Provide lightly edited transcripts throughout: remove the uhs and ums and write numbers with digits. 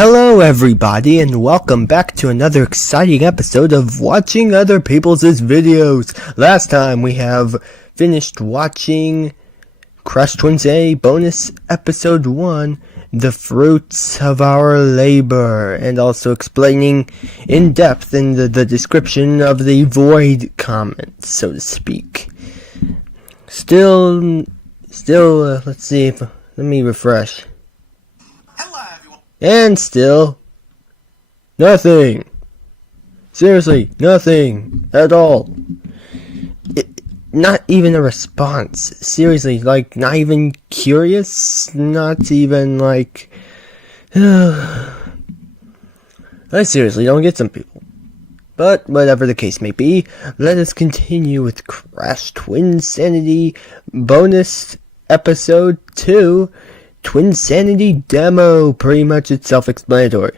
Hello everybody, and welcome back to another exciting episode of watching other people's videos. Last time we have finished watching Crash Twinsanity bonus episode 1, The Fruits of Our Labor, and also explaining in depth in the description of the void comments, so to speak. Still, let's see if, let me refresh. And still, nothing. Seriously, nothing at all. Not even a response. Seriously, like, not even curious. Not even, like... I seriously don't get some people. But, whatever the case may be, let us continue with Crash Twinsanity bonus episode 2. Twinsanity demo, pretty much it's self-explanatory.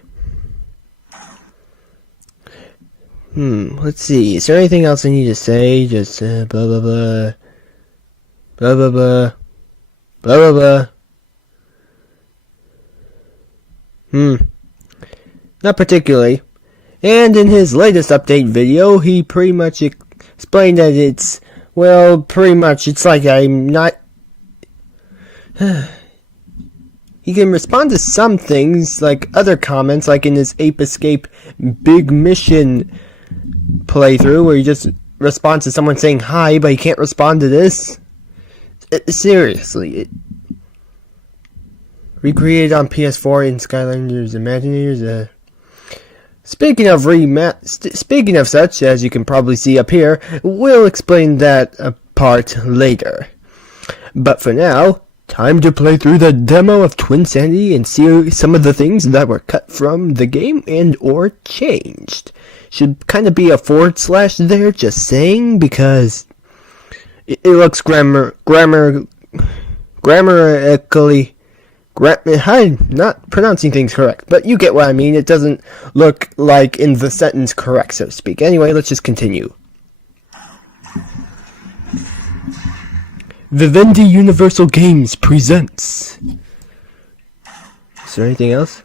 Let's see, is there anything else I need to say? Just, blah blah blah, blah blah blah, blah blah blah. Not particularly. And in his latest update video, he pretty much explained that it's, well, pretty much, it's like I'm not... He can respond to some things, like other comments, like in his Ape Escape Big Mission playthrough, where he just responds to someone saying hi, but he can't respond to this. Seriously. Recreated on PS4 in Skylanders Imagineers. Speaking of such, as you can probably see up here, we'll explain that part later. But for now, time to play through the demo of Twinsanity and see some of the things that were cut from the game and or changed. Should kind of be a / there, just saying, because it looks grammatically, I'm not pronouncing things correct, but you get what I mean. It doesn't look like in the sentence correct, so to speak. Anyway, let's just continue. Vivendi Universal Games presents. Is there anything else?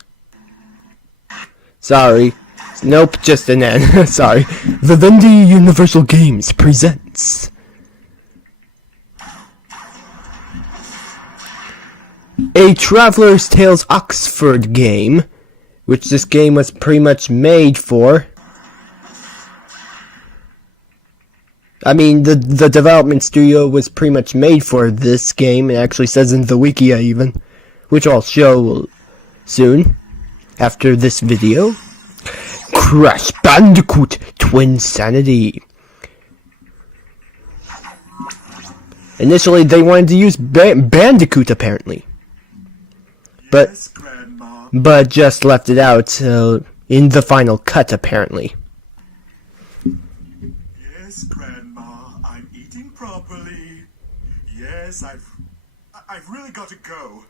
Sorry. Nope, just an N. Sorry. Vivendi Universal Games presents. A Traveler's Tales Oxford game, which this game was pretty much made for. I mean, the development studio was pretty much made for this game. It actually says in the Wikia even, which I'll show soon, after this video. Crash Bandicoot Twinsanity. Initially, they wanted to use Bandicoot, apparently. But just left it out in the final cut, apparently. Yes, Grandma, I'm eating properly. Yes, I've really got to go.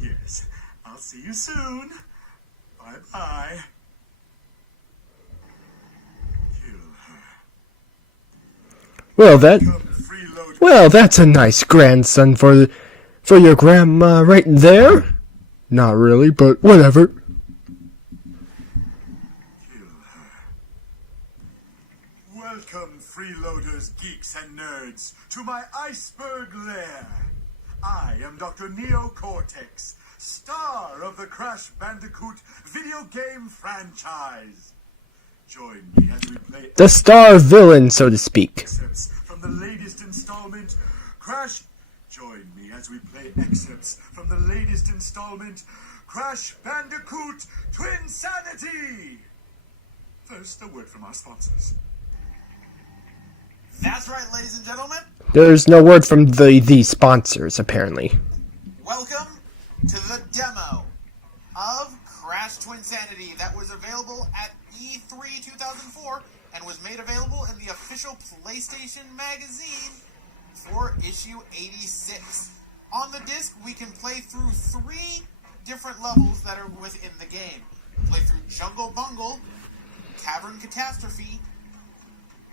Yes, I'll see you soon. Bye-bye. Kill her. Well, that's a nice grandson for your grandma right there. Not really, but whatever. Welcome, freeloaders, geeks, and nerds, to my iceberg lair. I am Dr. Neo Cortex, star of the Crash Bandicoot video game franchise. Join me as we play the star villain, so to speak. Excerpts from the latest installment, Crash. Join me as we play excerpts from the latest installment, Crash Bandicoot Twinsanity. First, a word from our sponsors. That's right, ladies and gentlemen. There's no word from the sponsors, apparently. Welcome to the demo of Crash Twinsanity that was available at E3 2004 and was made available in the official PlayStation magazine for issue 86. On the disc, we can play through 3 different levels that are within the game. Play through Jungle Bungle, Cavern Catastrophe,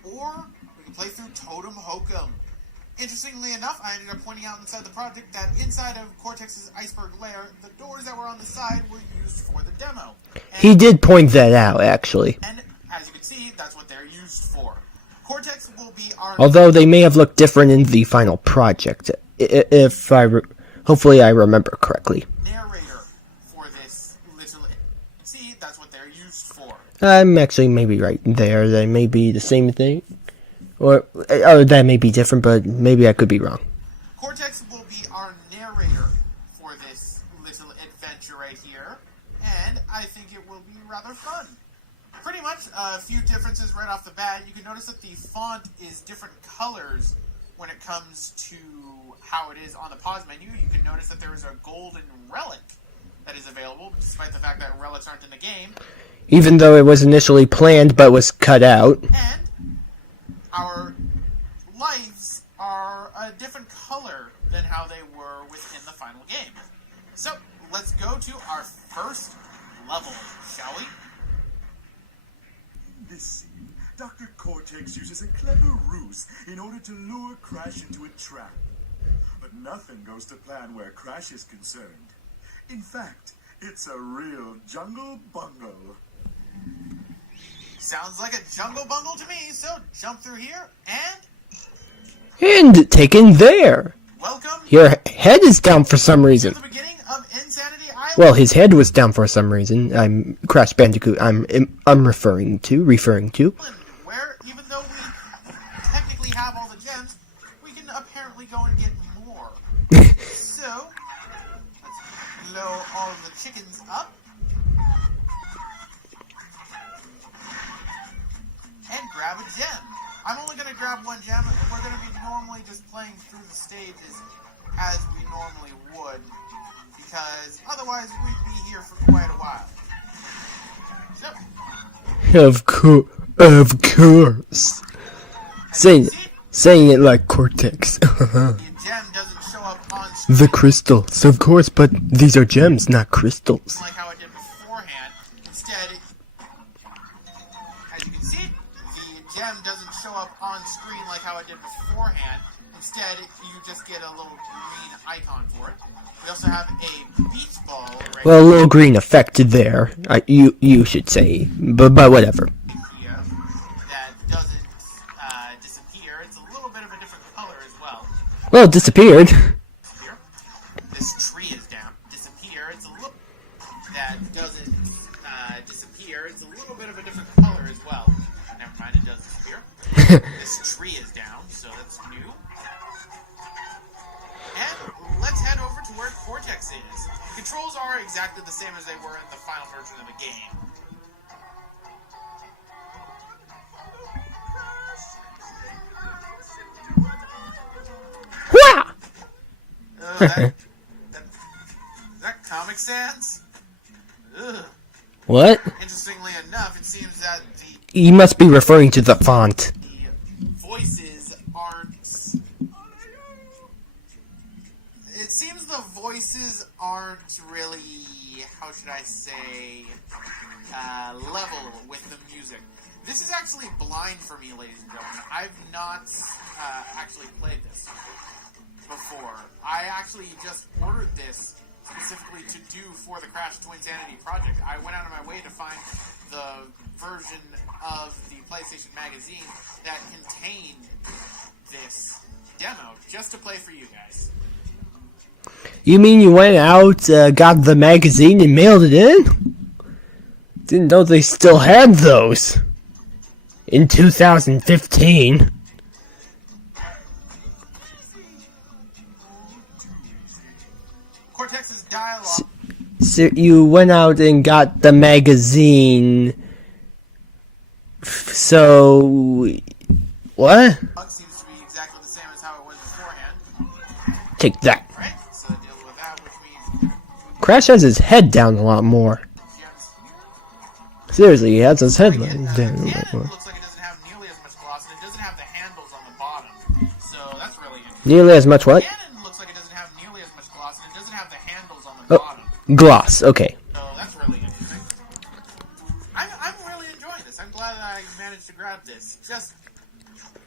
or we can play through Totem Hokum. Interestingly enough, I ended up pointing out inside the project that inside of Cortex's iceberg lair, the doors that were on the side were used for the demo. He did point that out, actually. And as you can see, that's what they're used for. Cortex will be our... Although they may have looked different in the final project, if hopefully I remember correctly. ...narrator for this little... See, that's what they're used for. I'm actually maybe right there. They may be the same thing. Or that may be different, but maybe I could be wrong. Cortex will be our narrator for this little adventure right here, and I think it will be rather fun. Pretty much a few differences right off the bat. You can notice that the font is different colors when it comes to how it is on the pause menu. You can notice that there is a golden relic that is available, despite the fact that relics aren't in the game. Even though it was initially planned but was cut out. And our lives are a different color than how they were within the final game. So, let's go to our first level, shall we? In this scene, Dr. Cortex uses a clever ruse in order to lure Crash into a trap. But nothing goes to plan where Crash is concerned. In fact, it's a real jungle bungle. Sounds like a jungle bungle to me, so jump through here And taken there! welcome Your head is down for some reason. to the beginning of Insanity Island. Well, his head was down for some reason. I'm Crash Bandicoot. I'm referring to. Where, even though we technically have all the gems, we can apparently go and get more. So, let's blow all the chickens up. And grab a gem. I'm only going to grab one gem. We're going to be normally just playing through the stages as we normally would, because otherwise we'd be here for quite a while. So, Of course. Saying it like Cortex. the gem doesn't show up on screen The crystals, of course, but these are gems, not crystals. like how it did beforehand. Instead, as you can see, the gem doesn't show up on screen like how it did beforehand. Instead, you just get a little green icon for it. We also have a beach ball right Well, a little green effect there. You should say, but whatever. here that doesn't disappear. It's a little bit of a different color as well. Well, it disappeared. Here, this tree is down. Disappear. It's a little that doesn't disappear. It's a little bit of a different color as well. Never mind, it does disappear. This tree is down, so that's new. And let's head over to where Cortex is. Controls are exactly the same as they were in the final version of the game. Wah! Is that Comic Sans? Ugh. What? Interestingly enough, it seems that You must be referring to the font. the voices aren't... It seems the voices aren't really, how should I say, level with the music. This is actually blind for me, ladies and gentlemen. I've not actually played this before. I actually just ordered this specifically to do for the Crash Twinsanity project. I went out of my way to find the version of the PlayStation magazine that contained this demo just to play for you guys. You mean you went out, got the magazine and mailed it in? Didn't know they still had those. In 2015. Cortex's dialogue. So you went out and got the magazine. So... What? Seems to be exactly the same as how it was beforehand. Take that. Right? So deal with that, which means Crash has his head down a lot more. gems. Seriously, he has his head down Again, a the lot cannon more. looks like it doesn't have nearly as much gloss, and it doesn't have the handles on the bottom. So that's really interesting. Nearly as much what? The cannon looks like it doesn't have nearly as much gloss, and it doesn't have the handles on the Oh. bottom. Gloss, okay. So that's really interesting. I'm really enjoying this. I'm glad that I managed to grab this just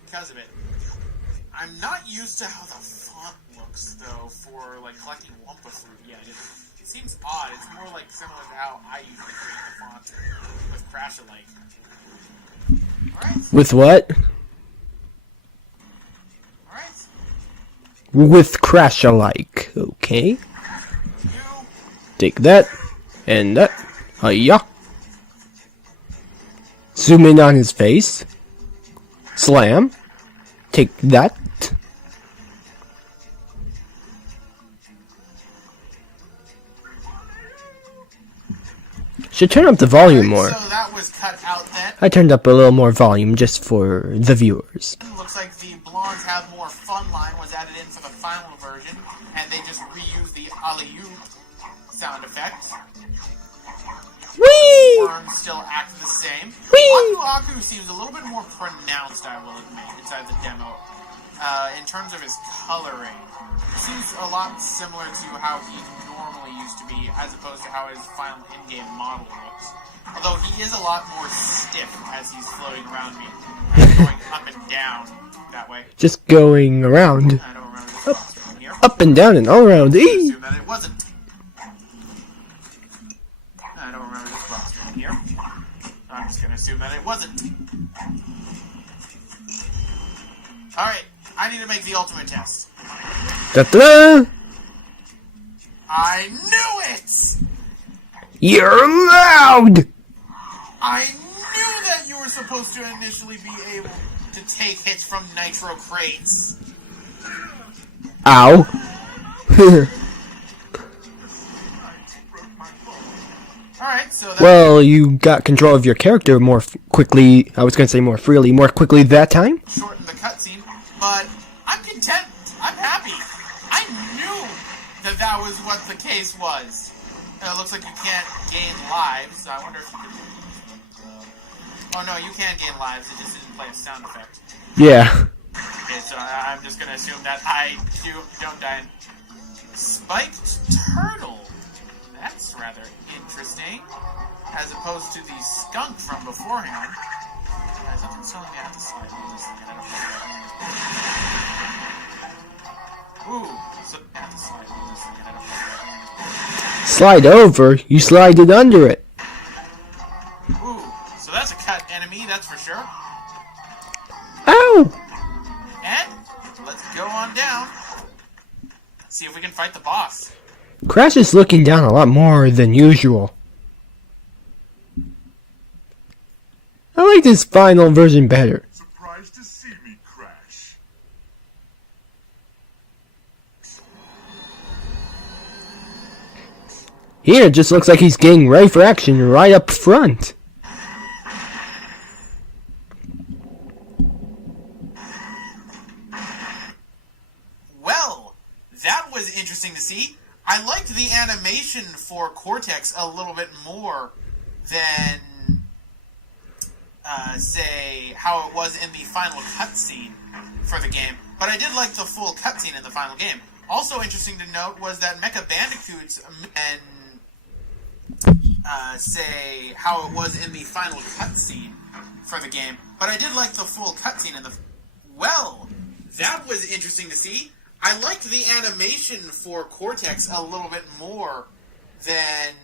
because of it. I'm not used to how the font looks, though, for, like, collecting Wumpa Fruit yet. It seems odd. It's more, like, similar to how I usually create the font with Crash-alike. Alright. With what? Alright. With Crash-alike. Okay. You. Take that. And that. Hiya. Zoom in on his face. Slam. Take that. Should turn up the volume more. So that was cut out then. I turned up a little more volume just for the viewers. Looks like the Blondes Have More Fun line was added in for the final version, and they just reused the alley-oop sound effect. Whee! Worms still act the same. Whee! Aku seems a little bit more pronounced, I will admit, inside the demo. In terms of his coloring, it seems a lot similar to how he normally used to be, as opposed to how his final in-game model looks. Although he is a lot more stiff as he's floating around me, going up and down that way. Just going around. I don't remember this boss from here. Up and down and all around. Eee! Assume that it wasn't. I don't remember this boss from here. I'm just gonna assume that it wasn't. Alright, I need to make the ultimate test. Da-da! I knew it! You're loud! I knew that you were supposed to initially be able to take hits from nitro crates. Ow. Alright, so that... Well, you got control of your character more quickly. I was going to say more freely, more quickly that time. shortened the cutscene, but I'm content. I'm happy. I knew that that was what the case was. It looks like you can't gain lives. I wonder if you can... Oh no, you can gain lives. It just didn't play a sound effect. Yeah. Okay, so I'm just gonna assume that I don't die. Spiked turtle. That's rather interesting. As opposed to the skunk from beforehand. Something's telling me I have to slide over this thing. I don't know. Ooh, so I have to slide over this thing. I don't know. Slide over? You slided under it. Ooh, so that's a cut enemy, that's for sure. Ow! And let's go on down. See if we can fight the boss. Crash is looking down a lot more than usual. I like this final version better. Surprised to see me, Crash. Here, it just looks like he's getting ready for action right up front. Well, that was interesting to see. I liked the animation for Cortex a little bit more than, say, how it was in the final cutscene for the game. But I did like the full cutscene in the final game. Also interesting to note was that Mecha Bandicoots and say how it was in the final cutscene for the game. But I did like the full cutscene in the... Well, that was interesting to see. I liked the animation for Cortex a little bit more than,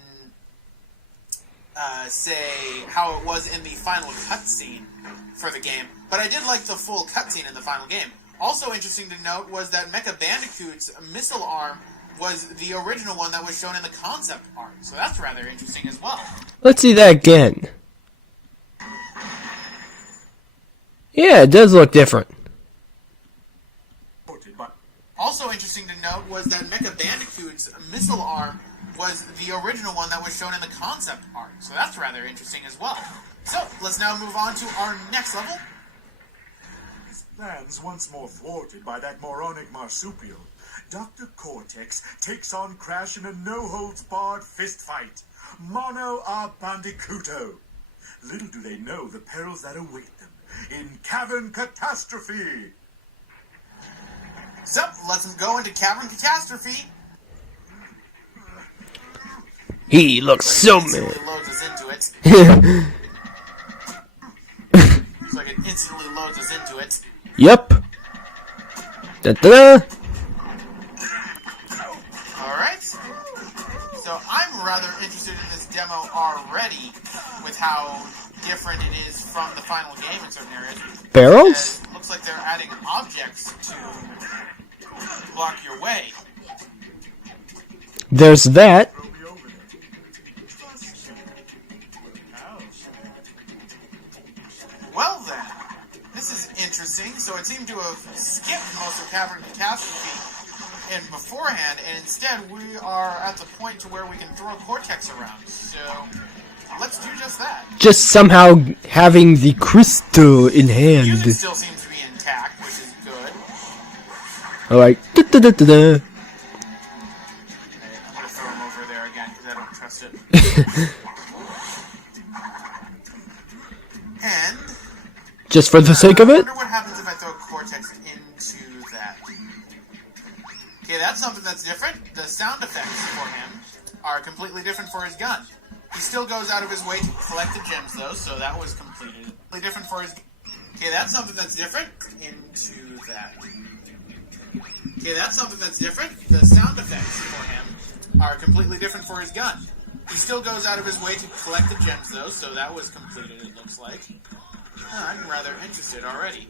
say, how it was in the final cutscene for the game. But I did like the full cutscene in the final game. Also interesting to note was that Mecha Bandicoot's missile arm was the original one that was shown in the concept art. So that's rather interesting as well. Let's see that again. Yeah, it does look different. Also interesting to note was that Mecha Bandicoot's missile arm was the original one that was shown in the concept art. So that's rather interesting as well. So, let's now move on to our next level. His plans once more thwarted by that moronic marsupial, Dr. Cortex takes on Crash in a no-holds-barred fistfight. Mono a Bandicuto. Little do they know the perils that await them in Cavern Catastrophe. So, let's go into Cavern Catastrophe. He looks so Instantly mad. loads us into it. Looks like it instantly loads us into it. Yep. Da-da-da. Alright. So I'm rather interested in this demo already, with how different it is from the final game in certain areas. Barrels? It looks like they're adding objects to block your way. There's that. Well then, this is interesting. So it seemed to have skipped most of Cavern Catastrophe in beforehand, and instead we are at the point to where we can throw Cortex around. So let's do just that. Just somehow having the crystal in hand. Fusion still seems to be intact, which is good. Alright. Da-da-da-da-da. I'm gonna throw him over there again because I don't trust it. And Just for the sake of I it? wonder what happens if I throw Cortex into that. Okay, that's something that's different. The sound effects for him are completely different for his gun. He still goes out of his way to collect the gems, though, so that was completed. Completely different for his. Okay, that's something that's different. Into that. Okay, that's something that's different. The sound effects for him are completely different for his gun. He still goes out of his way to collect the gems, though, so that was completed, it looks like. I'm rather interested already.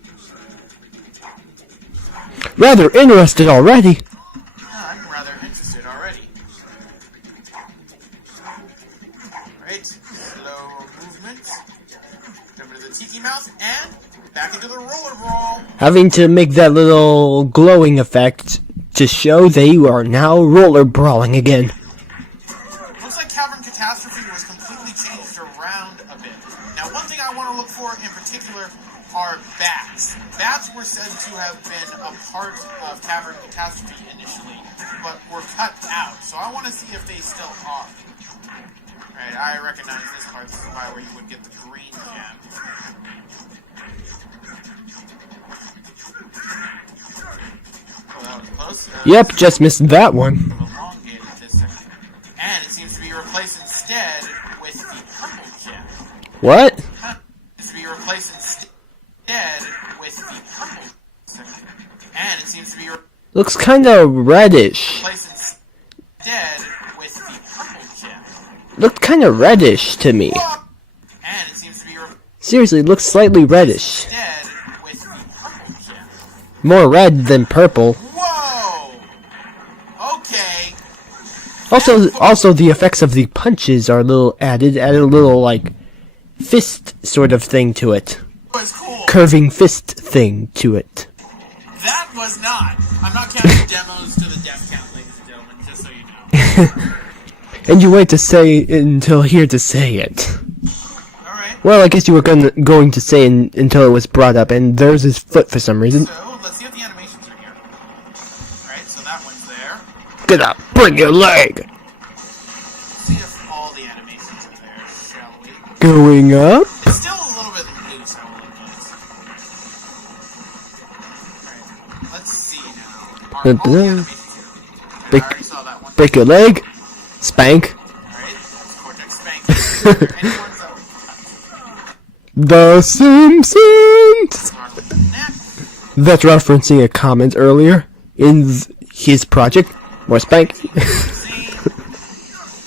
Rather interested already. I'm rather interested already. Right, slow movement. Over to the tiki mouth and back into the roller roll. Having to make that little glowing effect to show that you are now roller brawling again. Looks like Cavern Catastrophe was completely changed around a bit. Now, one thing I want to look for in particular are bats. Bats were said to have been a part of Cavern Catastrophe initially, but were cut out. So I want to see if they still are. Right, I recognize this part. This is probably where you would get the green gem. Oh, that was close. Yep, just missed that one. Elongated this second. And it seems to be replaced instead with the purple gem. What? It seems to be replaced instead with the purple gem. And it seems to be Looks kinda reddish. replaced instead with the purple gem. Looked kinda reddish to me. And it seems to be Seriously, it looks slightly reddish. instead with the purple gem. More red than purple. Whoa! Okay. Also the effects of the punches are a little added a little, like, fist sort of thing to it. That was cool. Curving fist thing to it. That was not. I'm not counting demos to the death count, ladies and gentlemen, just so you know. And you wait to say until here to say it. Alright. Well, I guess you were going to say until it was brought up, and there's his foot for some reason. So, let's see if the animations are here. Alright, so that one's there. Get up, bring your leg! Let's see if all the animations are there, shall we? Going up? It's still a little bit loose, I will admit. Alright, let's see now. Are all the animations here? Okay, I already saw that one. Break your leg? Spank? Alright, Cortex Spank. Is there any ones that The Simpsons! are with the neck? That's referencing a comment earlier in his project. More spank. See?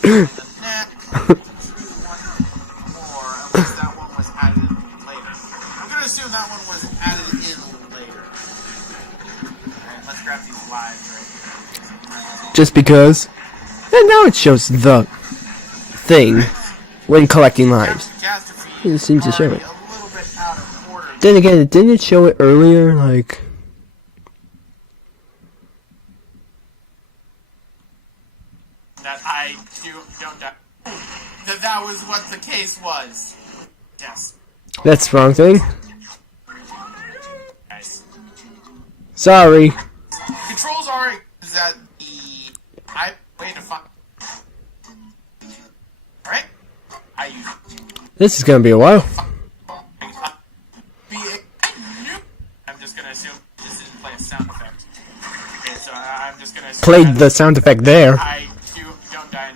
The neck. One more, unless that one was added in later. I'm gonna assume that one was added in later. Alright, let's grab these lives right here. Just because. And now it shows the thing when collecting lives. Catastrophe It seems to show already it. a little bit out of order. Then again, didn't it show it earlier? Like, That I don't die. That was what the case was. Yes. that's the wrong thing. Guys. Sorry. Controls are that the way to find. Alright? I use This is gonna be a while. I'm just gonna assume this didn't play a sound effect. Okay, so I'm just gonna assume Played that the sound effect there. I don't die.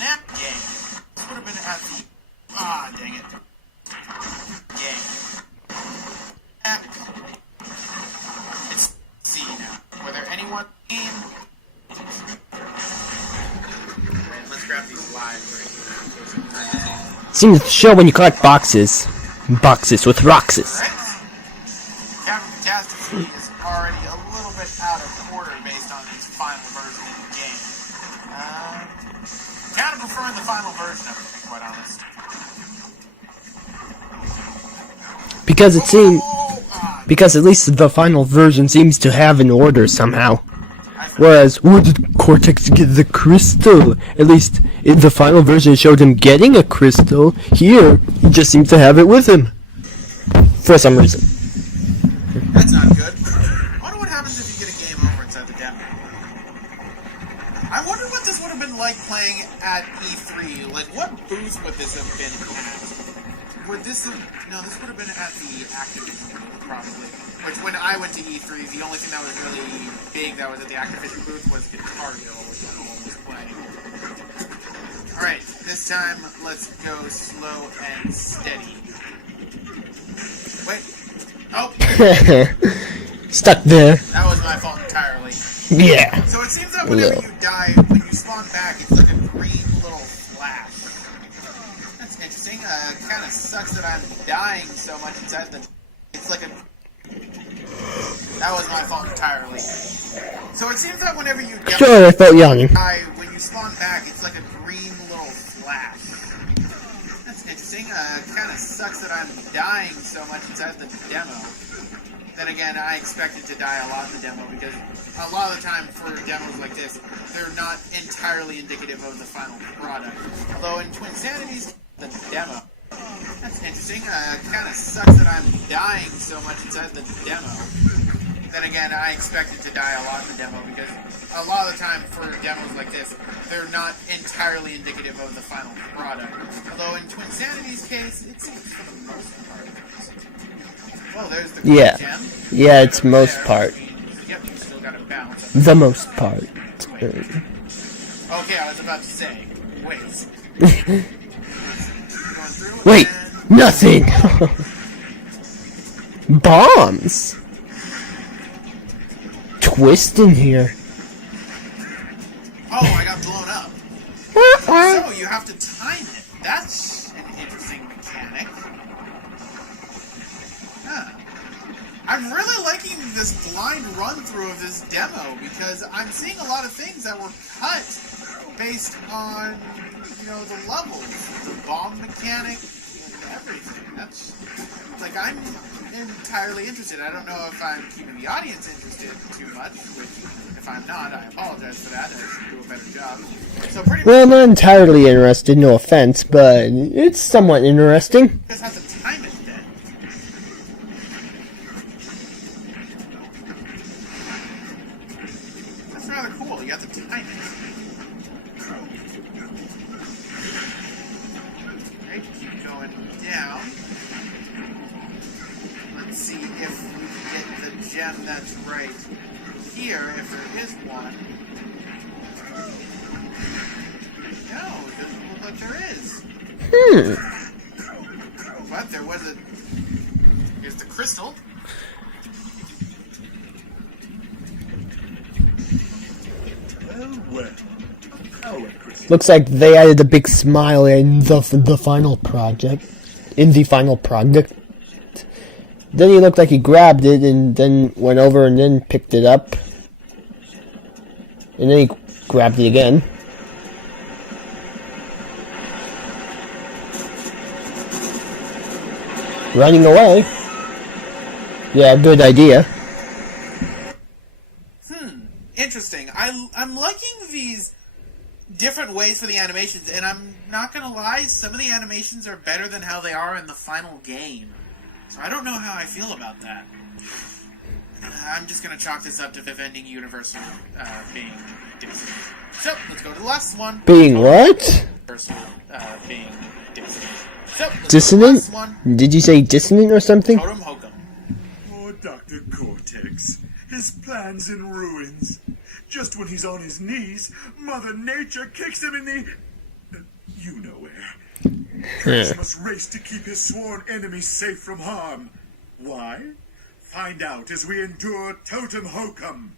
Nap game. This would have been at the. Ah, dang it. Game. Let's grab these lives right here. Seems to show when you collect boxes. Boxes with Roxas. Alright. Cavern Catastrophe is already a little bit out of order based on its final version of the game. Kind of preferring the final version of it, to be quite honest. Because at least the final version seems to have an order somehow. Whereas, where did Cortex get the crystal? At least in the final version it showed him getting a crystal. Here, he just seems to have it with him. For some reason. That's not good. I wonder what happens if you get a game over inside the demo. I wonder what this would have been like playing at E3. Like, what booth would this have been at? Would this have... No, this would have been at the Activision booth, probably. Which, when I went to E3, the only thing that was really big that was at the Activision booth was Guitar Hero, which I always playing. Alright, this time, let's go slow and steady. Wait. Oh! Stuck there. That was my fault entirely. Yeah. So it seems that whenever you die, when you spawn back, it's like a green little flash. That's interesting. Kind of sucks that I'm dying so much inside the... It's like a... That was my fault entirely. So it seems that whenever you die, Sure, I felt young. when you spawn back, it's like a green little flash. That's interesting. Kind of sucks that I'm dying so much inside the demo. Then again, I expected to die a lot in the demo because a lot of the time for demos like this, they're not entirely indicative of the final product. Although in Twinsanity's the demo. That's interesting. Kind of sucks that I'm dying so much inside the demo. Then again, I expected to die a lot in the demo because a lot of the time for demos like this, they're not entirely indicative of the final product. Although in Twinsanity's case, it seems for the most part. Oh, there's the gem. Yeah, it's most part. Yep, you still gotta bounce. The most part. Okay, I was about to say, wait. Wait, nothing! Bombs! Twist in here. Oh, I got blown up. So, you have to time it. That's an interesting mechanic. Huh. I'm really liking this blind run-through of this demo because I'm seeing a lot of things that were cut based on, you know, the levels, the bomb mechanic, and everything. That's, like, I'm entirely interested. I don't know if I'm keeping the audience interested too much, which, if I'm not, I apologize for that. I should do a better job. So pretty Well, not entirely interested, no offense, but it's somewhat interesting. You just have to time it then. That's rather cool. You have to time it. Alright, keep going down. Let's see if we can get the gem that's right here, if there is one. No, it doesn't look like there is. But there was a... Here's the crystal. Well, power crystal. Looks like they added a big smile in the final project. In the final product. Then he looked like he grabbed it and then went over and then picked it up. And then he grabbed it again. Running away. Yeah, good idea. Interesting. I'm liking these different ways for the animations, and I'm not gonna lie, some of the animations are better than how they are in the final game. So I don't know how I feel about that. I'm just gonna chalk this up to the vending universe being Disney. So, let's go to the last one. Being what? Being Disney. So, let's Dissonant? go to the last one. Did you say dissonant or something? Totem Hokum. Poor Dr. Cortex. His plan's in ruins. Just when he's on his knees, Mother Nature kicks him in the... you know where. Crash must race to keep his sworn enemies safe from harm. Why? Find out as we endure Totem Hokum.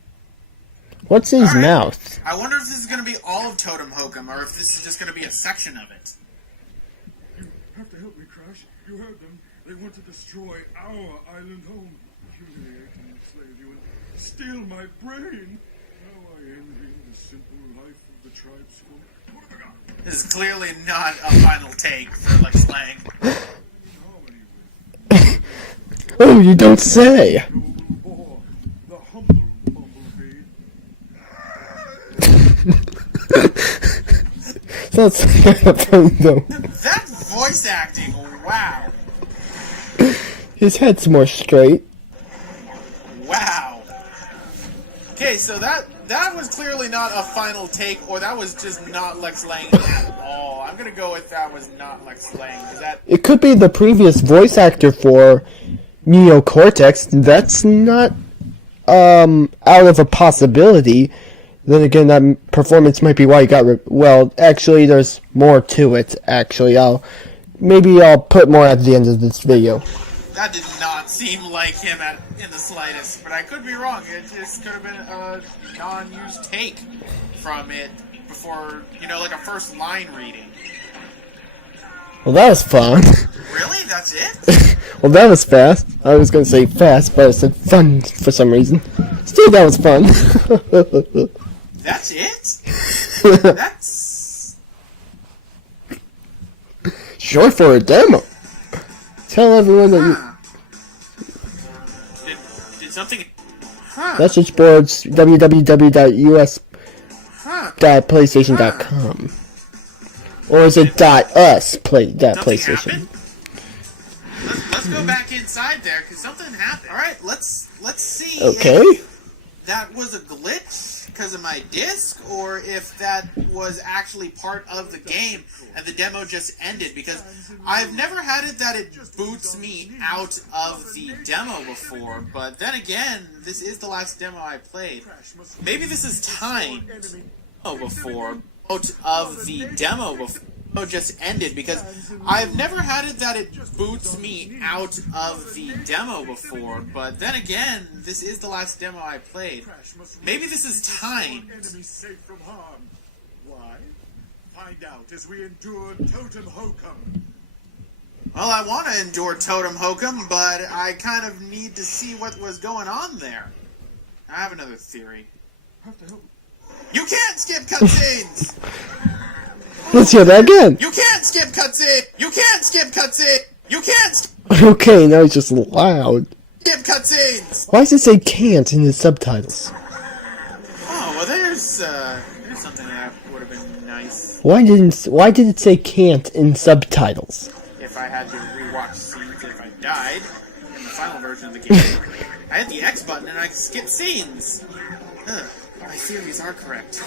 What's in his mouth? I wonder if this is going to be all of Totem Hokum, or if this is just going to be a section of it. You have to help me, Crash. You heard them. They want to destroy our island home. Humiliate and enslave you and steal my brain. Now I envy the simple life of the tribesfolk. What have I got? This is clearly not a final take for, like, slang. Oh, you don't say! The humble bumblebee. That's kind of fun, though. That voice acting, wow. His head's more straight. Wow. Okay, so that was clearly not a final take, or that was just not Lex Lang at all. I'm gonna go with that was not Lex Lang. Is that? It could be the previous voice actor for Neo Cortex. That's not out of a possibility. Then again, that performance might be why he got well, actually, there's more to it. Actually, maybe I'll put more at the end of this video. That did not seem like him in the slightest, but I could be wrong. It just could have been a non-used take from it before, you know, like a first line reading. Well, that was fun. Really? That's it? Well, that was fast. I was gonna say fast, but I said fun for some reason. Still, that was fun. That's it? That's... Short for a demo. Tell everyone that Did something... message boards www.us.playstation.com. Or is it .us.playstation? Let's go back inside there, because something happened. Alright, let's see Okay. if that was a glitch because of my disc, or if that was actually part of the game and the demo just ended, because I've never had it that it boots me out of the demo before, but then again, this is the last demo I played. Maybe this is timed before out of the demo before just ended, because I've never had it that it boots me out of the demo before, but then again, this is the last demo I played. Maybe this is timed. Enemy safe from harm. Why? Find out as we endure Totem Hokum. Well, I want to endure Totem Hokum, but I kind of need to see what was going on there. I have another theory. You can't skip cutscenes! Let's hear that again. You can't skip cutscene! You can't skip cutscene! You can't Okay, now it's just loud. skip cutscenes! Why does it say can't in the subtitles? Oh, well, there's something that would have been nice Why did it say can't in subtitles? if I had to rewatch scenes if I died in the final version of the game. I hit the X button and I could skip scenes. Ugh, my theories are correct.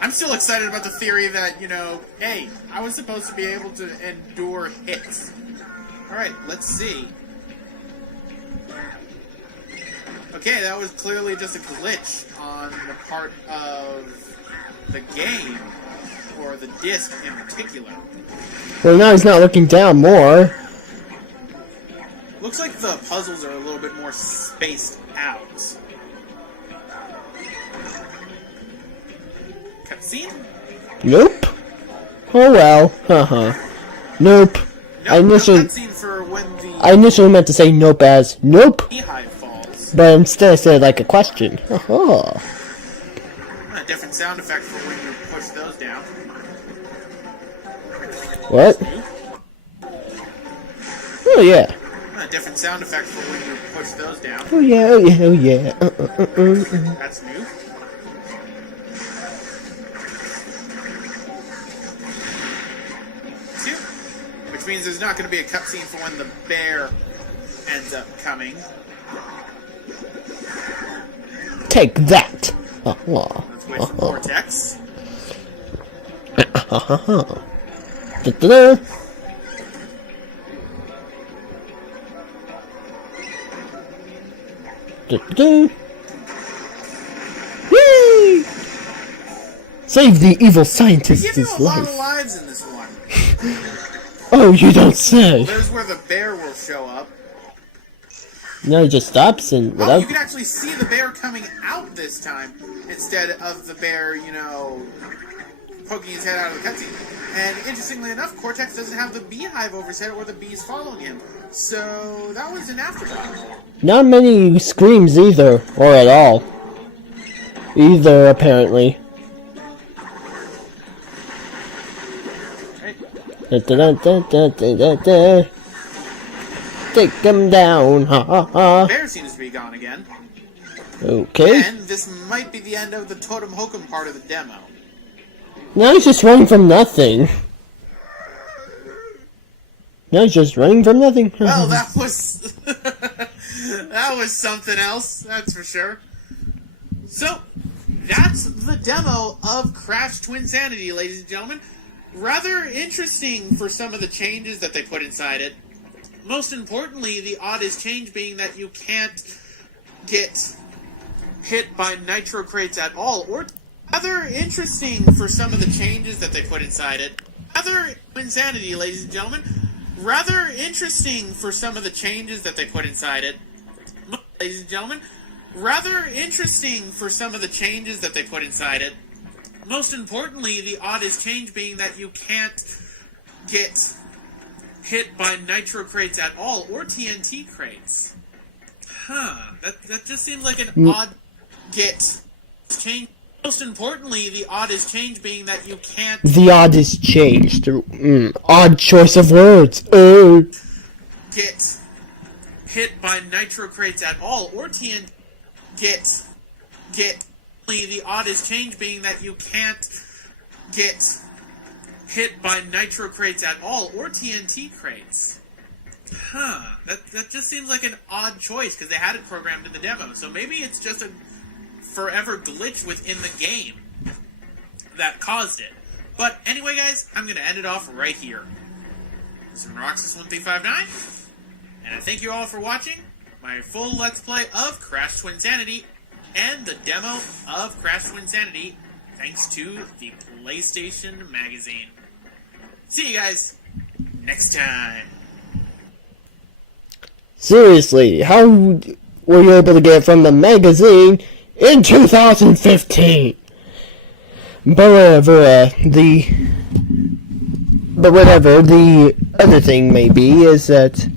I'm still excited about the theory that, you know, hey, I was supposed to be able to endure hits. Alright, let's see. Okay, that was clearly just a glitch on the part of the game, or the disc in particular. Well, now he's not looking down more. Looks like the puzzles are a little bit more spaced out. Cutscene? Nope. Oh well. Haha. Nope. No, I initially cutscene for when the I initially meant to say nope as nope, beehive falls. but instead I said like a question. Haha. A different sound effect for when you push those down. What? Oh yeah. A different sound effect for when you push those down. Oh yeah. Oh yeah. Oh yeah. That's new. Two. Which means there's not going to be a cutscene for when the bear ends up coming. Take that. Let's wait for Cortex. Da-da-da. Da-da-da. Whee! Save the evil We scientist's give you a lot of life. lives in this one. Oh, you don't say. There's where the bear will show up. No, it just stops and Oh, without. you can actually see the bear coming out this time instead of the bear, poking his head out of the cutscene. And interestingly enough, Cortex doesn't have the beehive over his head or the bees following him. So that was an afterthought. Not many screams either, or at all. Either, apparently. Take them down, ha ha ha. The bear seems to be gone again. Okay. And this might be the end of the Totem Hokum part of the demo. Now he's just running from nothing. Now he's just running from nothing. Well, that was... that was something else, that's for sure. So, that's the demo of Crash Twinsanity, ladies and gentlemen. Rather interesting for some of the changes that they put inside it. Most importantly, the oddest change being that you can't get hit by nitro crates at all. Or rather interesting for some of the changes that they put inside it. Rather Twinsanity, ladies and gentlemen. Rather interesting for some of the changes that they put inside it. Ladies and gentlemen. Rather interesting for some of the changes that they put inside it. Most importantly, the oddest change being that you can't get hit by nitro crates at all, or TNT crates. That just seems like an odd change. Most importantly, the oddest change being that you can't... The oddest change. Odd choice of words. Get hit by nitro crates at all, or TNT... Get... The oddest change being that you can't get hit by nitro crates at all, or TNT crates. That just seems like an odd choice, because they had it programmed in the demo. So maybe it's just a forever glitch within the game that caused it. But anyway, guys, I'm going to end it off right here. This is Roxas1359, and I thank you all for watching my full Let's Play of Crash Twinsanity and the demo of Crash Twinsanity, thanks to the PlayStation Magazine. See you guys next time. Seriously, how were you able to get it from the magazine in 2015? But whatever the other thing may be is that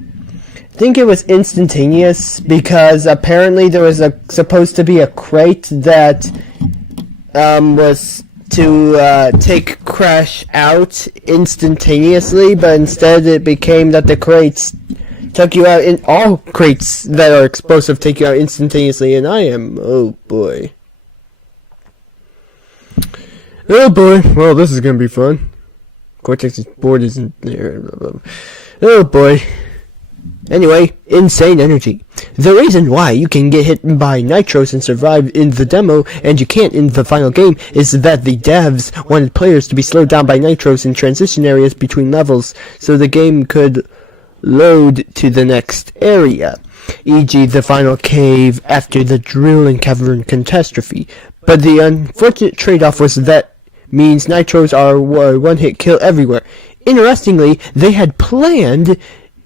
I think it was instantaneous, because apparently there was supposed to be a crate that was to take Crash out instantaneously, but instead it became that the crates took you out in all crates that are explosive take you out instantaneously, and I am, oh boy. Oh boy, well this is gonna be fun. Cortex's board isn't there. Oh boy. Anyway, insane energy. The reason why you can get hit by nitros and survive in the demo, and you can't in the final game, is that the devs wanted players to be slowed down by nitros in transition areas between levels, so the game could load to the next area, e.g. the final cave after the drill and cavern catastrophe. But the unfortunate trade-off was that means nitros are one-hit kill everywhere. Interestingly, they had planned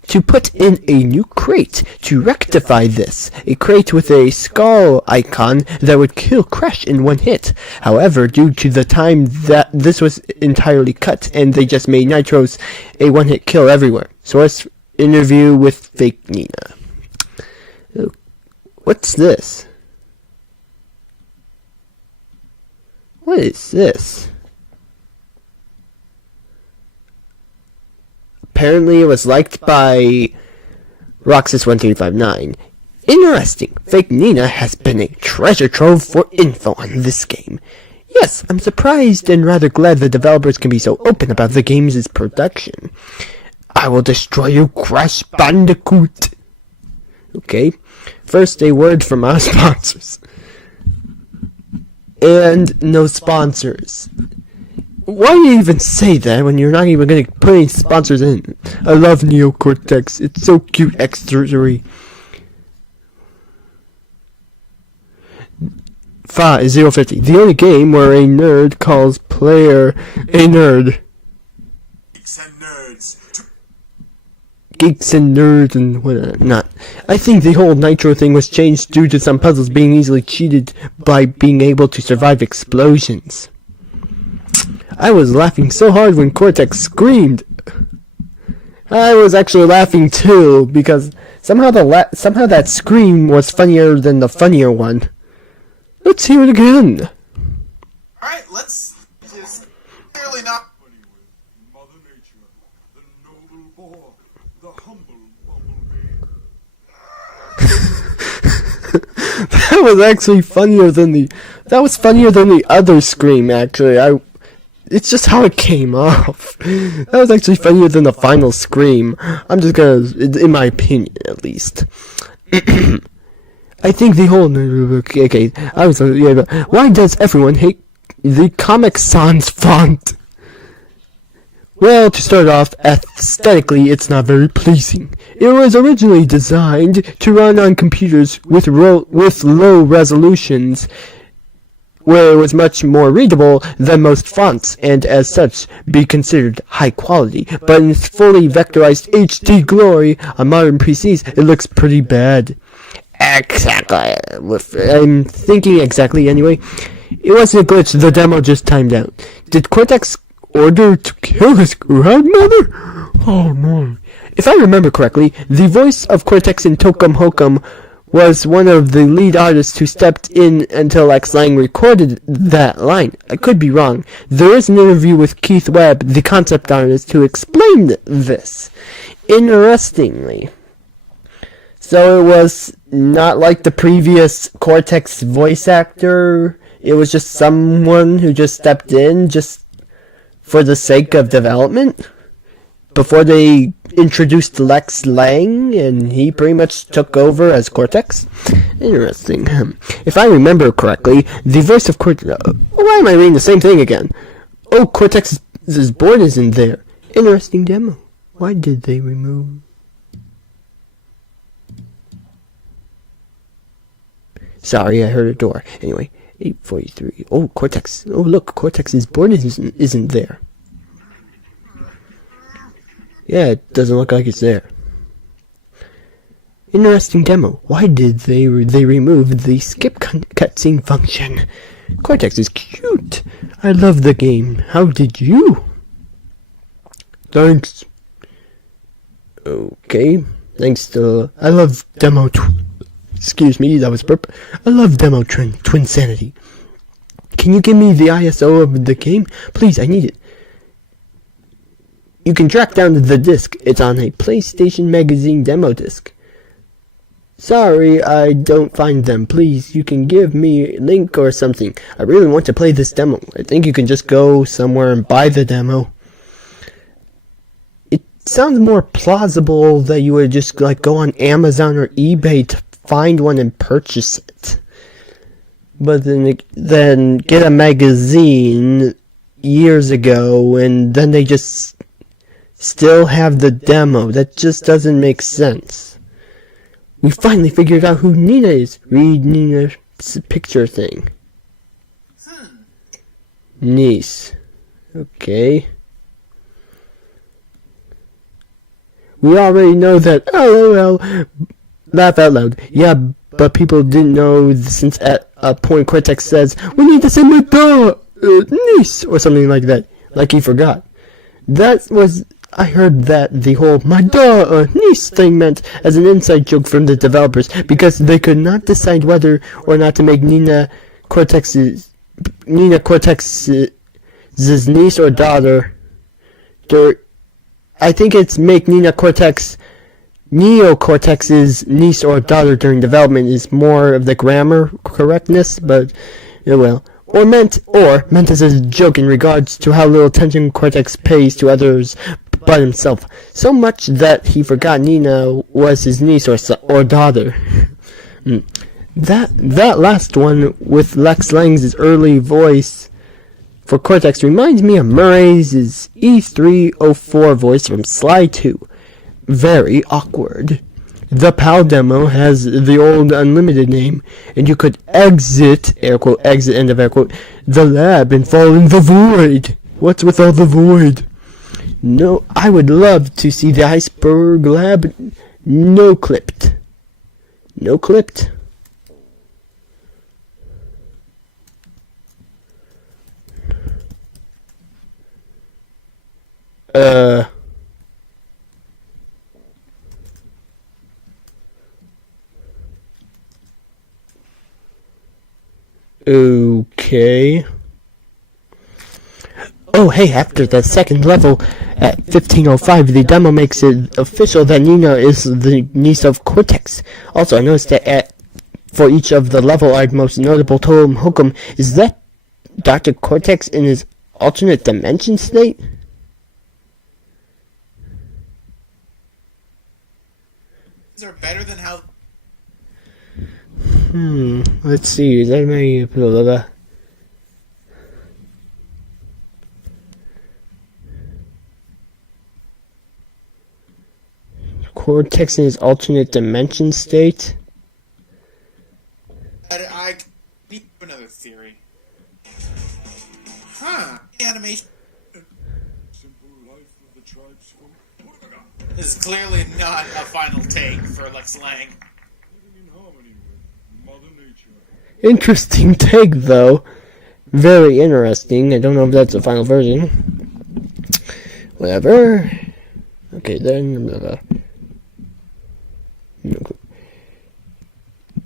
to put in a new crate to rectify this. A crate with a skull icon that would kill Crash in one hit. However, due to the time that this was entirely cut, and they just made nitros a one-hit kill everywhere. Source: interview with Fake Nina. Oh, what's this? What is this? Apparently it was liked by Roxas1359. Interesting. Fake Nina has been a treasure trove for info on this game. Yes, I'm surprised and rather glad the developers can be so open about the game's production. I will destroy you, Crash Bandicoot. Okay. First, a word from our sponsors. And no sponsors. Why do you even say that when you're not even going to put any sponsors in? I love Neo Cortex. It's so cute, X3. 050. The only game where a nerd calls player a nerd. Geeks and nerds. geeks and nerds and whatnot. I think the whole nitro thing was changed due to some puzzles being easily cheated by being able to survive explosions. I was laughing so hard when Cortex screamed. I was actually laughing too, because somehow that scream was funnier than the funnier one. Let's hear it again. Alright, let's just clearly not. Mother Nature, the noble boar, the humble bumblebee. That was actually funnier than the other scream, actually. It's just how it came off. That was actually funnier than the final scream. I'm just gonna, in my opinion, at least. I think the whole, okay, why does everyone hate the Comic Sans font? Well, to start off, aesthetically, it's not very pleasing. It was originally designed to run on computers with low resolutions, where it was much more readable than most fonts, and as such, be considered high quality. But in its fully vectorized HD glory on modern PCs, it looks pretty bad. Exactly. I'm thinking exactly anyway. It wasn't a glitch, the demo just timed out. Did Cortex order to kill his grandmother? Oh no. If I remember correctly, the voice of Cortex in Tokum Hokum was one of the lead artists who stepped in until X Lang recorded that line. I could be wrong. There is an interview with Keith Webb, the concept artist, who explained this. Interestingly. So it was not like the previous Cortex voice actor. It was just someone who just stepped in just for the sake of development. Before they introduced Lex Lang, and he pretty much took over as Cortex. Interesting. If I remember correctly, the voice of Cortex... why am I reading the same thing again? Oh, Cortex's board isn't there. Interesting demo. Why did they remove... Sorry, I heard a door. Anyway, 843. Oh, Cortex. Oh, look, Cortex's board isn't there. Yeah, it doesn't look like it's there. Interesting demo. Why did they remove the skip cutscene function? Cortex is cute. I love the game. How did you? Thanks. Okay. Thanks to... I love demo... Excuse me, that was burp. I love demo Twinsanity. Can you give me the ISO of the game? Please, I need it. You can track down the disc. It's on a PlayStation Magazine demo disc. Sorry, I don't find them. Please, you can give me a link or something. I really want to play this demo. I think you can just go somewhere and buy the demo. It sounds more plausible that you would just go on Amazon or eBay to find one and purchase it. But then get a magazine years ago and then they just still have the demo. That just doesn't make sense. We finally figured out who Nina is. Read Nina's picture thing. Niece. Okay. We already know that. LOL. Laugh out loud. Yeah, but people didn't know since at a point Cortex says, we need to send my niece, or something like that. Like he forgot. I heard that the whole my niece thing meant as an inside joke from the developers because they could not decide whether or not to make Nina Cortex's niece or daughter. I think it's make Neo Cortex's niece or daughter during development is more of the grammar correctness, but well. Or meant as a joke in regards to how little attention Cortex pays to others but himself. So much that he forgot Nina was his niece or daughter. That last one with Lex Lang's early voice for Cortex reminds me of Murray's E304 voice from Sly 2. Very awkward. The PAL demo has the old unlimited name, and you could exit, air quote, exit, end of air quote, the lab and fall in the void. What's with all the void? No, I would love to see the Iceberg Lab no-clipped. No-clipped? Okay. Oh, hey, after the second level at 1505, the demo makes it official that Nina is the niece of Cortex. Also, I noticed that for each of the level art most notable Totem Hokum, is that Dr. Cortex in his alternate dimension state? These are better than how... Let's see, is that maybe blah, blah, blah. Cortex in his alternate dimension state? I need another theory. Huh. Animation. Simple life of the tribesfolk. This is clearly not a final take for Lex Lang. Living in harmony with Mother Nature. Interesting take, though. Very interesting. I don't know if that's the final version. Whatever. Okay, then...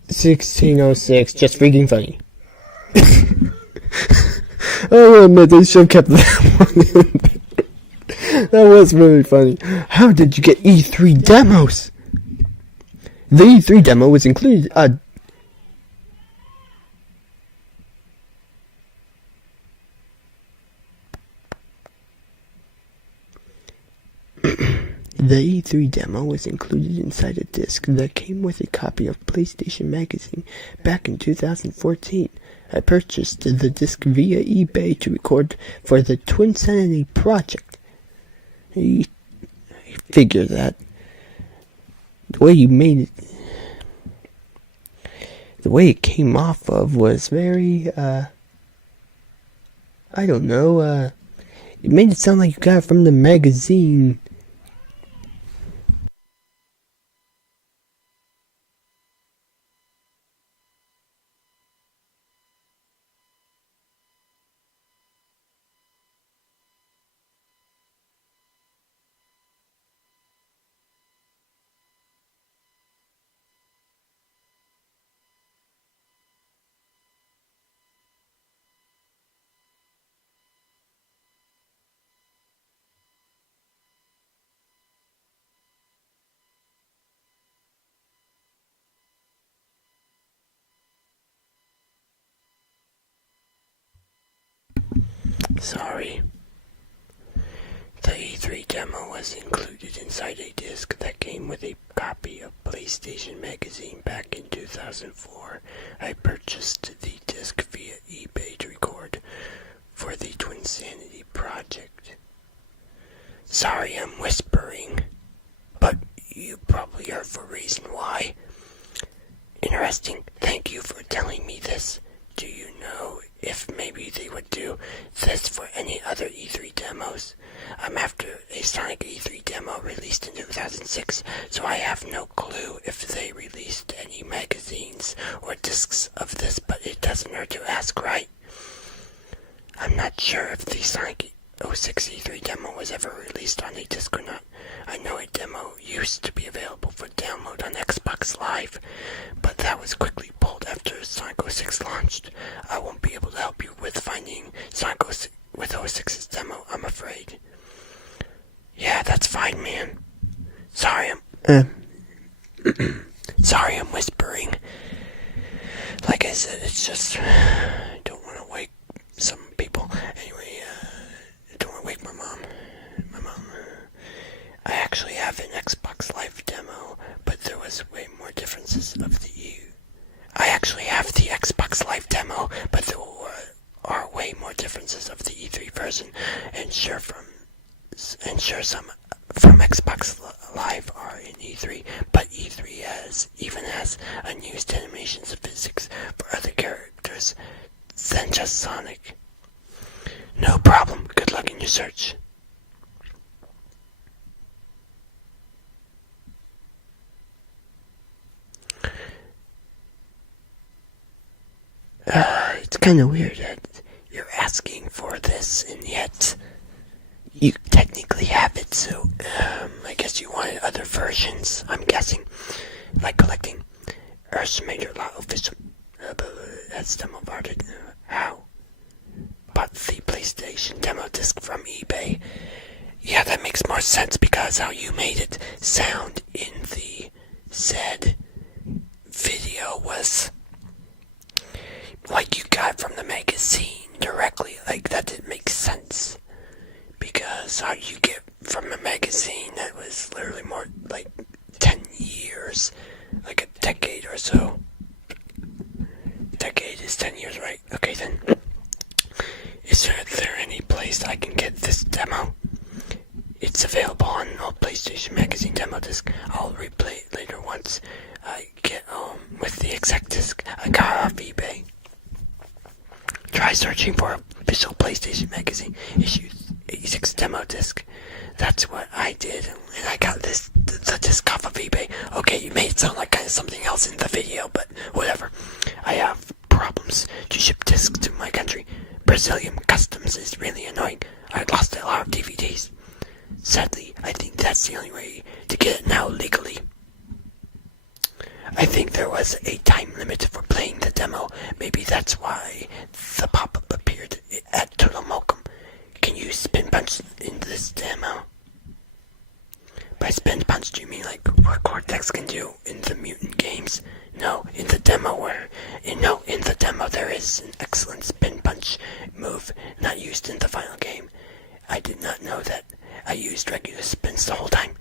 1606, just freaking funny. I will admit, they should have kept that one in there. That was really funny. How did you get E3 demos? The E3 demo was included, The E3 demo was included inside a disc that came with a copy of PlayStation Magazine back in 2014. I purchased the disc via eBay to record for the Twinsanity project. I figure that the way you made it, the way it came off of was very, I don't know, it made it sound like you got it from the magazine. Sorry. The E3 demo was included inside a disc that came with a copy of PlayStation Magazine back in 2004. I purchased the disc via eBay to record for the Twinsanity project. Sorry I'm whispering, but you probably heard for a reason why. Interesting. Thank you for telling me this. Do you know if maybe they would do this for any other E3 demos? I'm after a Sonic E3 demo released in 2006, so I have no clue if they released any magazines or discs of this, but it doesn't hurt to ask, right? I'm not sure if the Sonic 06 E3 demo was ever released on a disc or not. I know a demo used to be available for download on Xbox Live, but that was quickly pulled after Sonic 06 launched. I won't be able to help you with finding Sonic 06 with 06's demo, I'm afraid. Yeah, that's fine, man. Sorry, Sorry, I'm whispering. Like I said, it's just... I don't want to wake some people. Anyway, I don't want to wake my mom. I actually have an Xbox Live demo, but there was way more differences of the I actually have the Xbox Live demo, but there are way more differences of the E3 version, and sure some from Xbox Live are in E3, but E3 even has unused animations of physics for other characters than just Sonic. No problem. Good luck in your search. kind of weird that you're asking for this, and yet you technically have it, so I guess you wanted other versions, I'm guessing. Like collecting Earth's Major Law Official. That's demo parted. How? Bought the PlayStation demo disc from eBay. Yeah, that makes more sense because how you made it sound in the said video was like you got from the magazine directly. Like, that didn't make sense. Because how you get from a magazine that was literally more like 10 years, like a decade or so. Decade is 10 years, right? Okay, then. Is there any place I can get this demo? It's available on a PlayStation Magazine demo disc. I'll replay it later once I get home with the exact disc I got off eBay. Try searching for official PlayStation Magazine issue 86 demo disc. That's what I did, and I got the disc off of eBay. Okay, you made it sound like kind of something else in the video, but whatever. I have problems to ship discs to my country. Brazilian customs is really annoying. I lost a lot of DVDs. Sadly, I think that's the only way to get it now legally. I think there was a time limit for playing the demo. Maybe that's why the pop-up appeared at Total Mokum. Can you spin punch in this demo? By spin punch, do you mean like what Cortex can do in the Mutant games? No, in the demo in the demo there is an excellent spin punch move not used in the final game. I did not know that. I used regular spins the whole time.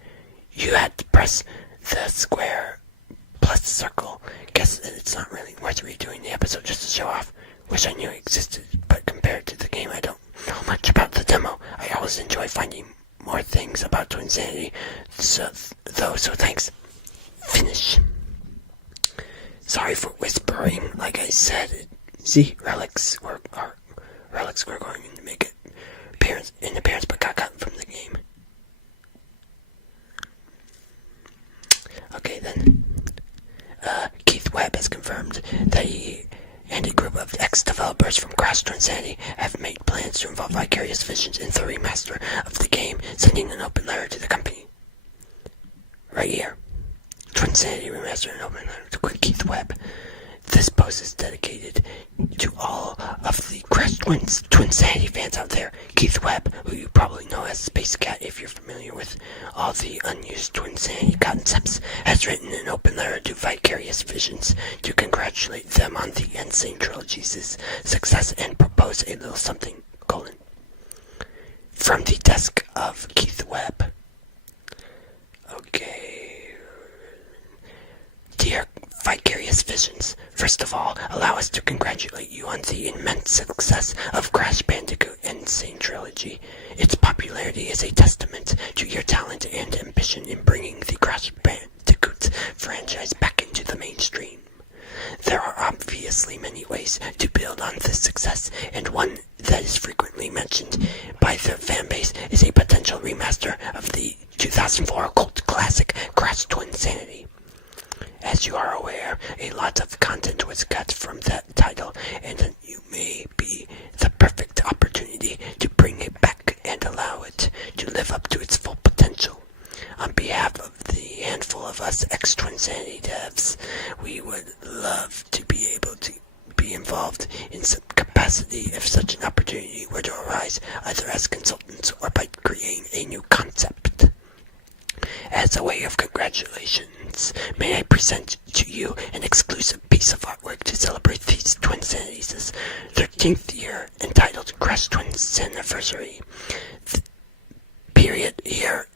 You had to press the square plus the circle. Guess it's not really worth redoing the episode just to show off. Wish I knew it existed, but compared to the game, I don't know much about the demo. I always enjoy finding more things about Twinsanity, so thanks. Finish. Sorry for whispering, like I said. See, relics were going to make it appearance, but got gotten from the game. Okay, then. Keith Webb has confirmed that he and a group of ex-developers from Crash Twinsanity have made plans to involve Vicarious Visions in the remaster of the game, sending an open letter to the company. Right here. Twinsanity remaster and open letter to Keith Webb. This post is dedicated to all of the Crash Twinsanity fans out there. Keith Webb, who you probably know as Space Cat if you're familiar with all the unused Twinsanity concepts, has written an open letter to Vicarious Visions to congratulate them on the Insane Trilogy's success and propose a little something, from the desk of Keith Webb. Okay. Dear Vicarious Visions, first of all, allow us to congratulate you on the immense success of Crash Bandicoot Insane Trilogy. Its popularity is a testament to your talent and ambition in bringing the Crash Bandicoot franchise back into the mainstream. There are obviously many ways to build on this success, and one that is frequently mentioned by the fanbase is a potential remaster of the 2004 cult classic Crash Twinsanity. As you are aware, a lot of content was cut from that title, and you may be the perfect opportunity to bring it back and allow it to live up to its full potential. On behalf of the handful of us ex-Twinsanity devs, we would love to be able to be involved in some capacity if such an opportunity were to arise, either as consultants or by creating a new concept. As a way of congratulations, may I present to you an exclusive piece of artwork to celebrate these Twinsanity's 13th year, entitled Crash Twinsanity. Period here.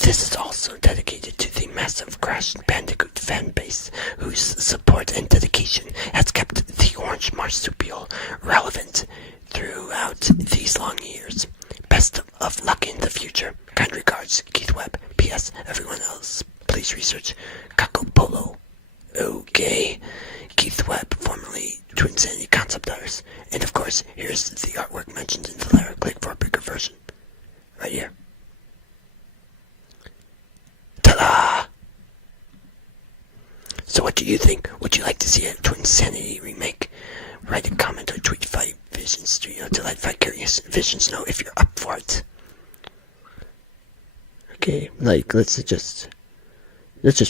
This is also dedicated to the massive Crash Bandicoot fan base, whose support and dedication has kept the orange marsupial relevant throughout these long years. Best of luck in the future. Kind regards, Keith Webb. P.S. Everyone else, please research Caco Polo. Okay. Keith Webb, formerly Twinsanity concept artist. And of course, here's the artwork mentioned in the letter. Click for a bigger version. Right here. Ta-da! So what do you think? Would you like to see a Twinsanity remake? write a comment or tweet Vision Studio to let Vicarious Visions know if you're up for it. Okay, like, let's just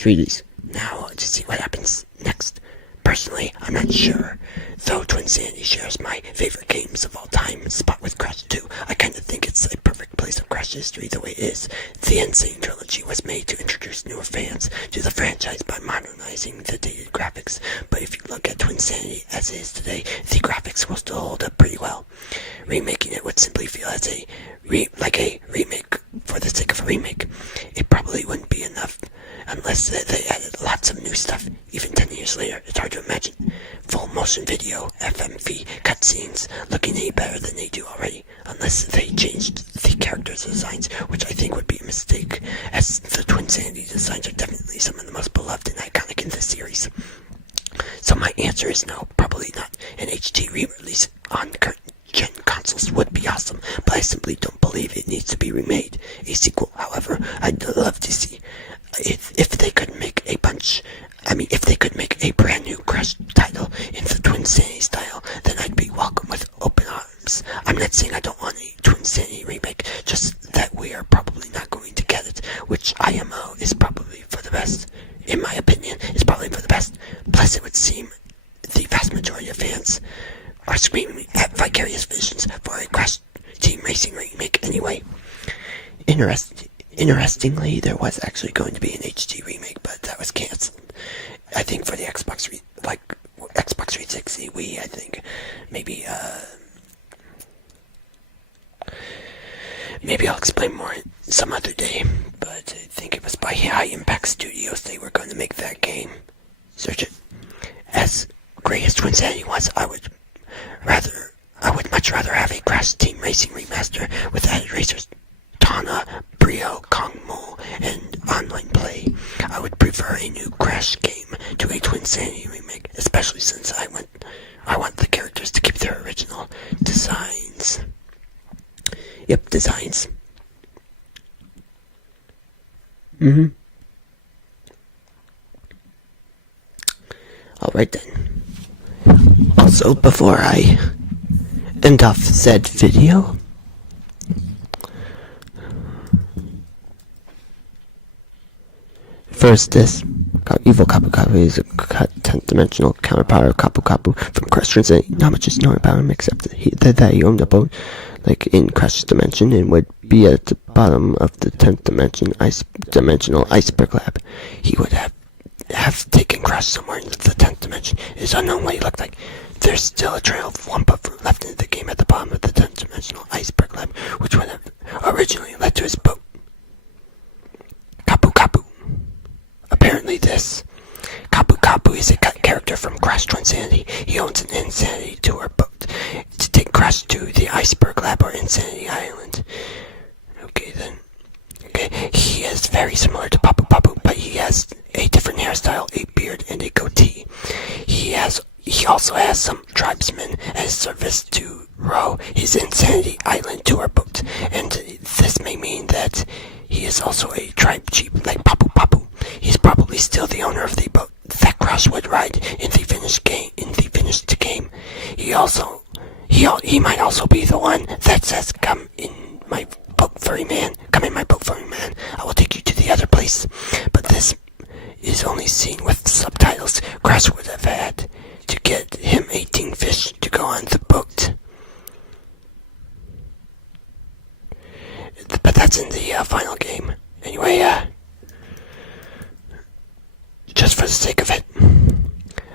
read these now to see what happens next. Personally, I'm not sure, though Twinsanity shares my favorite games of all time spot with Crash 2. I kinda think it's a perfect place of Crash history the way it is. The Insane trilogy was made to introduce newer fans to the franchise by modernizing the dated graphics, but if you look at Twinsanity as it is today, the graphics will still hold up pretty well. Remaking it would simply feel as a remake for the sake of a remake. It probably wouldn't be enough unless they added lots of new stuff. Even 10 years later, it's hard to imagine full motion video, FMV cutscenes looking any better than they do already, unless they changed the characters' designs, which I think would be a mistake, as the Twinsanity designs are definitely some of the most beloved and iconic in the series. So my answer is no, probably not. An HD re-release on current gen consoles would be awesome, but I simply don't believe it needs to be remade. A sequel, however, I'd love to see. If they could make a brand new Crash title in the Twinsanity style, then I'd be welcome with open arms. I'm not saying I don't want a Twinsanity remake, just that we are probably not going to get it, which IMO is probably for the best. In my opinion, is probably for the best. Plus, it would seem the vast majority of fans are screaming at Vicarious Visions for a Crash Team Racing remake anyway. Interestingly, there was actually going to be an HD remake, but that was cancelled. I think for the Xbox 360 Wii, I think. Maybe I'll explain more some other day, but I think it was by High Impact Studios they were going to make that game. Search it. As great as Twinsanity was, I would much rather have a Crash Team Racing remaster with added racers, Tana, Brio, Kongmo, and online play. I would prefer a new Crash game to a Twinsanity remake, especially since I want the characters to keep their original designs. Yep, designs. Alright then. Also, before I end off said video, first, this evil Kapu Kapu is a 10th dimensional counterpart of Kapu Kapu from Crash Twinsanity. Not much is known about him except that he owned a boat, like in Crash Dimension, and would be at the bottom of the 10th dimensional iceberg lab. He would have taken Crash somewhere in the 10th dimension. It is unknown what he looked like. There's still a trail of Wumpa fruit left in the game at the bottom of the 10th dimensional iceberg lab, which would have originally led to his boat. Kapu Kapu. Apparently this Kapu Kapu is a character from Crash Twinsanity. He owns an Insanity Tour boat to take Crash to the Iceberg Lab or Insanity Island. Okay then. Okay, he is very similar to Papu Papu, but he has a different hairstyle, a beard, and a goatee. He also has some tribesmen as service to row his Insanity Island Tour boat, and this may mean that he is also a tribe chief like Papu Papu. He's probably still the owner of the boat that Crash would ride in the finished game. He might also be the one that says, "Come in my boat, furry man. Come in my boat, furry man. I will take you to the other place." But this is only seen with subtitles. Crash would have had to get him 18 fish to go on the boat. But that's in the final game. Anyway, just for the sake of it,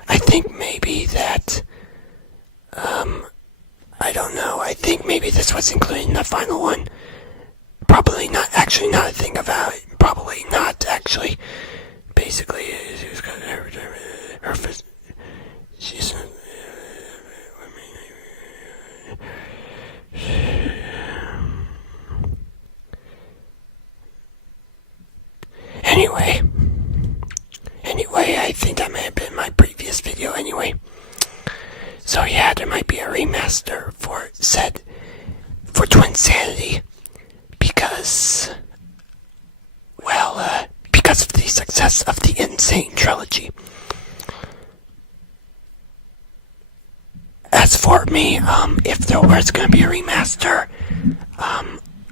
I think maybe that, I don't know, I think maybe this was included in the final one. Probably not, actually, now that I think about it, probably not, actually. Basically, she's got her she's, Anyway, I think that may have been my previous video anyway. So yeah, there might be a remaster for Twinsanity because of the success of the Insane trilogy. As for me, if there was going to be a remaster,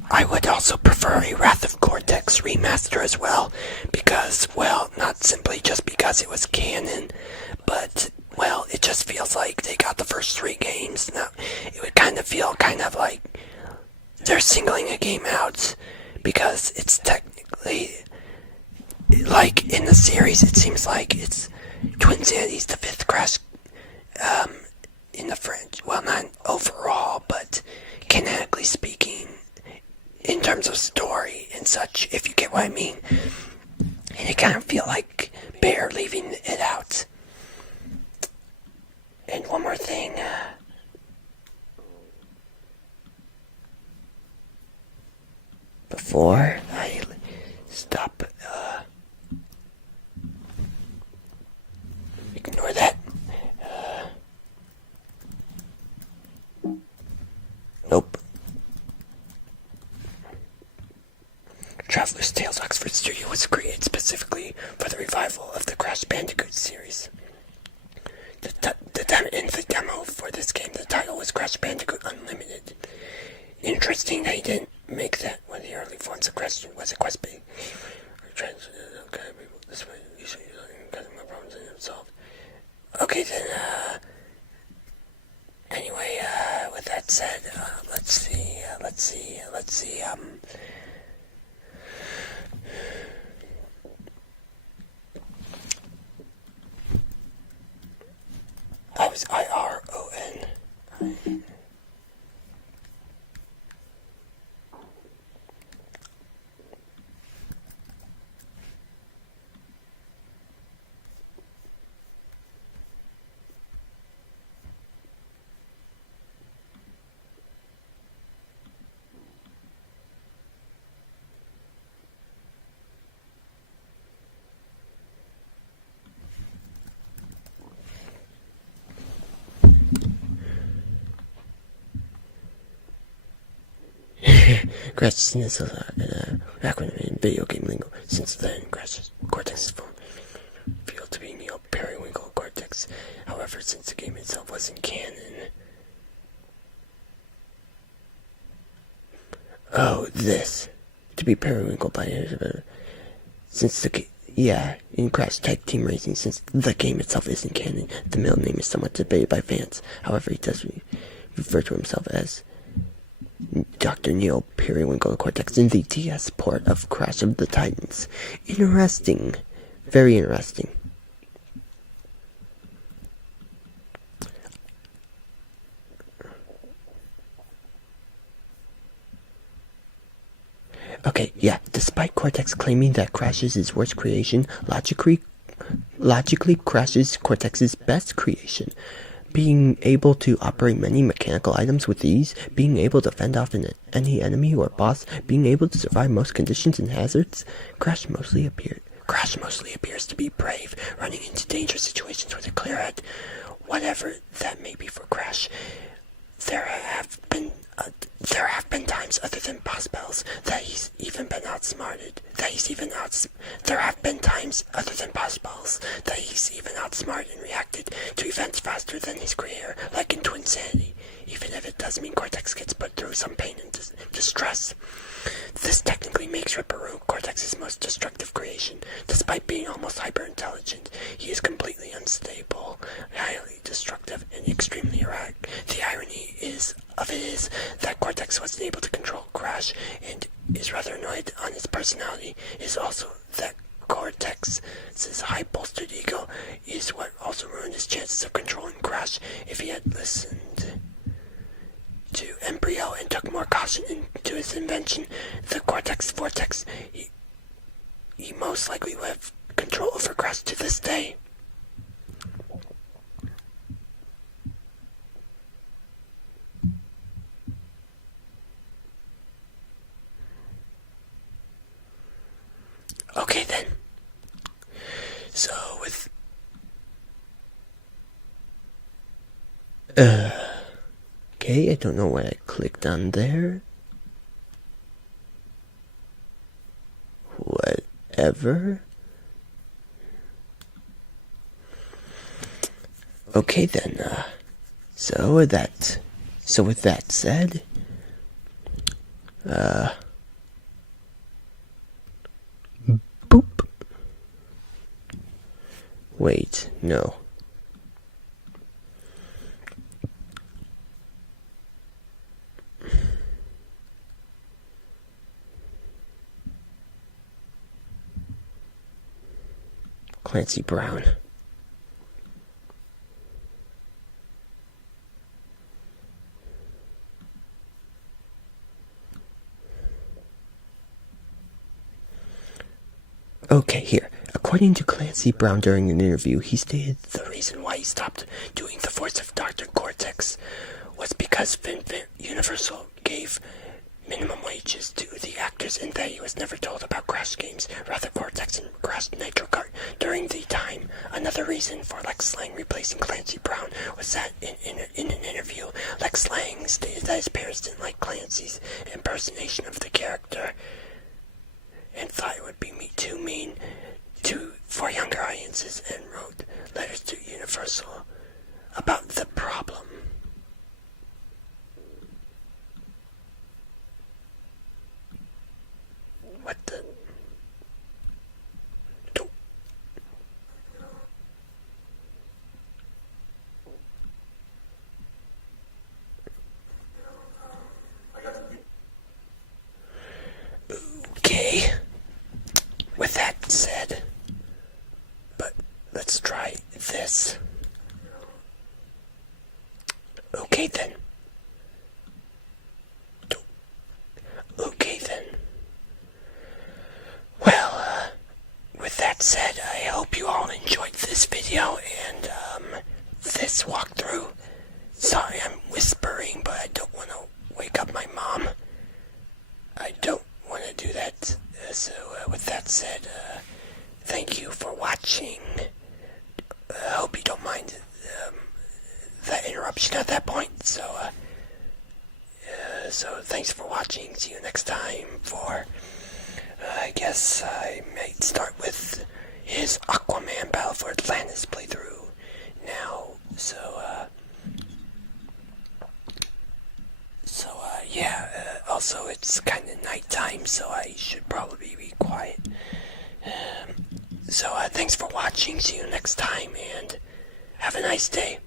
I would also prefer a Wrath of Cortex remaster as well, because, well, not simply just because it was canon, but, well, it just feels like they got the first 3 games. Now, it would kind of feel like they're singling a game out, because it's technically, like, in the series, it seems like it's Twinsanity's the 5th Crash, in the French, well, not overall, but canonically speaking, in terms of story and such, if you get what I mean. And it kind of feel like Bear leaving it out. And one more thing, before I stop, ignore that. Nope. Traveler's Tales Oxford Studio was created specifically for the revival of the Crash Bandicoot series. In the demo for this game, the title was Crash Bandicoot Unlimited. Interesting that he didn't make that one of the early forms of Crash was a quest bait. This way, you should use my problems and solved. Okay then, anyway, with that said, let's see, I was IRON. Crash is an acronym in video game lingo. Since then, Crash Cortex is revealed to be Neo Periwinkle Cortex. However, since the game itself wasn't canon. Oh, this. To be Periwinkle by since the in Crash Tag Team Racing, since the game itself isn't canon, the middle name is somewhat debated by fans. However, he does refer to himself as Dr. Neo Periwinkle Cortex in the DS port of Crash of the Titans. Interesting. Very interesting. Okay, yeah, despite Cortex claiming that Crash is his worst creation, logically Crash is Cortex's best creation. Being able to operate many mechanical items with ease, being able to fend off any enemy or boss, being able to survive most conditions and hazards, Crash mostly appears to be brave, running into dangerous situations with a clear head. Whatever that may be for Crash, there have been times other than boss battles that he's even been outsmarted. There have been times other than boss battles that he's even outsmarted and reacted to events faster than his creator, like in Twinsanity, even if it does mean Cortex gets put through some pain and distress. This technically makes Ripperoo Cortex's most destructive creation. Despite being almost hyper-intelligent, he is completely unstable, highly destructive, and extremely erratic. The irony is that Cortex wasn't able to control Crash, and is rather annoyed on his personality, is also that Cortex's high-bolstered ego is what also ruined his chances of controlling Crash. If he had listened to Embryo and took more caution into his invention, the Cortex Vortex, he most likely would have control over Crash to this day. Okay then. So with okay, I don't know what I clicked on there. Whatever. Okay then, So with that said, boop. Wait, no. Clancy Brown. Okay, here. According to Clancy Brown during an interview, he stated the reason why he stopped doing the voice of Dr. Cortex was because Universal gave minimum wages to the actors and that he was never told about Crash games, rather Cortex and Crash Nitro Kart during the time. Another reason for Lex Lang replacing Clancy Brown was that in an interview, Lex Lang stated that his parents didn't like Clancy's impersonation of the character and thought it would be too mean for younger audiences, and wrote letters to Universal about the problem. What the? Okay. With that said, but let's try this. Okay then. Okay then. Well, with that said, I hope you all enjoyed this video and this walkthrough. Sorry I'm whispering, but I don't want to wake up my mom. I don't want to do that. So with that said, thank you for watching. I hope you don't mind that interruption at that point. So thanks for watching. See you next time for, I guess I might start with his Aquaman Battle for Atlantis playthrough now. Yeah, also it's kind of nighttime, so I should probably be quiet. Thanks for watching, see you next time, and have a nice day.